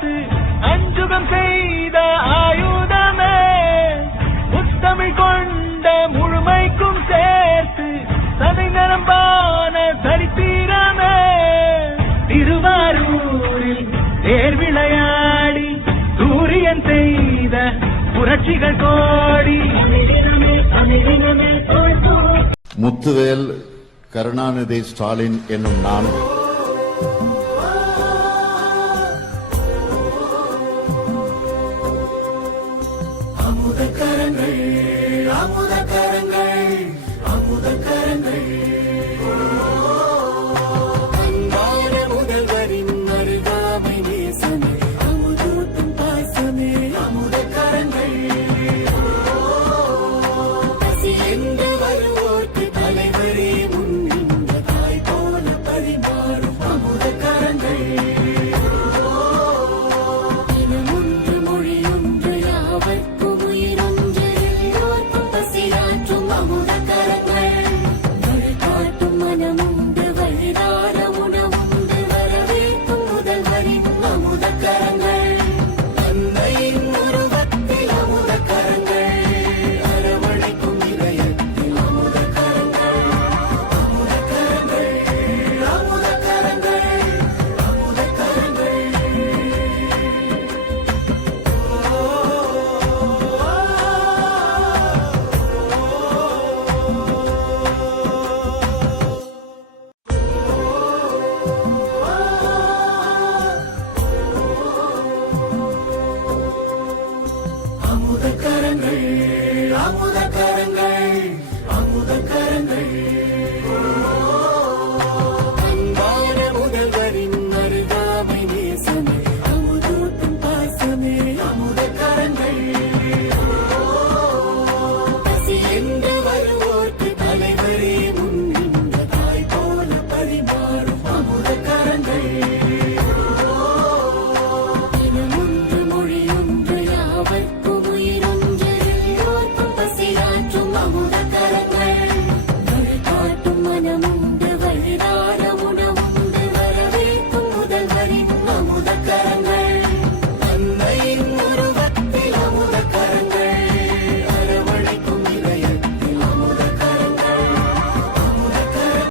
காத்து அஞ்சுகம் செய்த ஆயுதமே முத்தமிழ் கொண்ட முழுமைக்கும் சேர்த்து சதை நிரம்பான சரித்திரமே. திருவாரூரில் தேர் விளையாடி சூரியன் செய்த புரட்சிகள் கோடி. முத்துவேல் கருணாநிதி ஸ்டாலின் என்னும் நான். I wanna